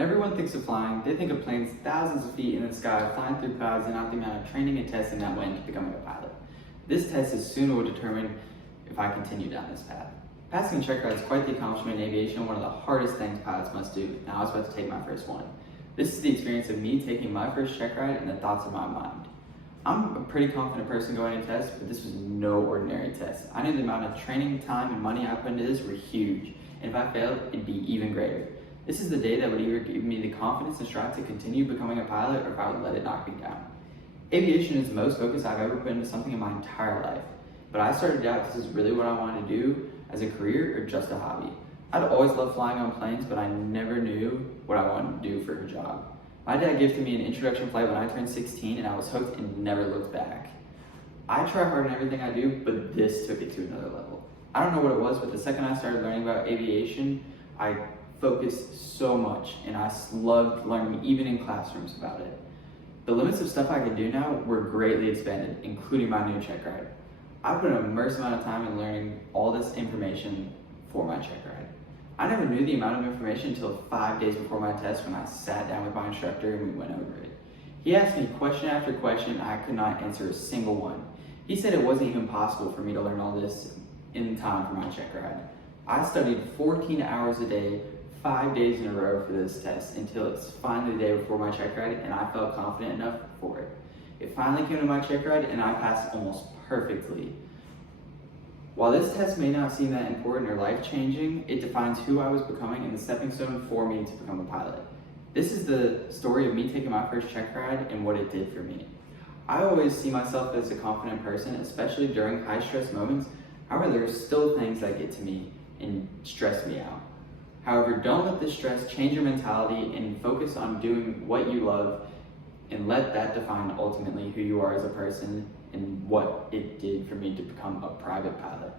When everyone thinks of flying, they think of planes thousands of feet in the sky, flying through clouds, and not the amount of training and testing that went into becoming a pilot. This test is soon will determine if I continue down this path. Passing a check ride is quite the accomplishment in aviation, one of the hardest things pilots must do, and I was about to take my first one. This is the experience of me taking my first check ride and the thoughts of my mind. I'm a pretty confident person going into tests, but this was no ordinary test. I knew the amount of training, time, and money I put into this were huge, and if I failed, it'd be even greater. This is the day that would either give me the confidence and strive to continue becoming a pilot, or if I would let it knock me down. Aviation is the most focus I've ever put into something in my entire life, but I started out if this is really what I wanted to do as a career or just a hobby. I'd always loved flying on planes, but I never knew what I wanted to do for a job. My dad gifted me an introduction flight when I turned 16, and I was hooked and never looked back. I try hard in everything I do, but this took it to another level. I don't know what it was, but the second I started learning about aviation, I focused so much, and I loved learning even in classrooms about it. The limits of stuff I could do now were greatly expanded, including my new check ride. I put an immense amount of time in learning all this information for my check ride. I never knew the amount of information until 5 days before my test when I sat down with my instructor and we went over it. He asked me question after question and I could not answer a single one. He said it wasn't even possible for me to learn all this in time for my check ride. I studied 14 hours a day, 5 days in a row for this test until it's finally the day before my check ride and I felt confident enough for it. It finally came to my check ride and I passed almost perfectly. While this test may not seem that important or life-changing, it defines who I was becoming and the stepping stone for me to become a pilot. This is the story of me taking my first check ride and what it did for me. I always see myself as a confident person, especially during high-stress moments. However, there are still things that get to me and stress me out. However, don't let this stress change your mentality and focus on doing what you love and let that define ultimately who you are as a person and what it did for me to become a private pilot.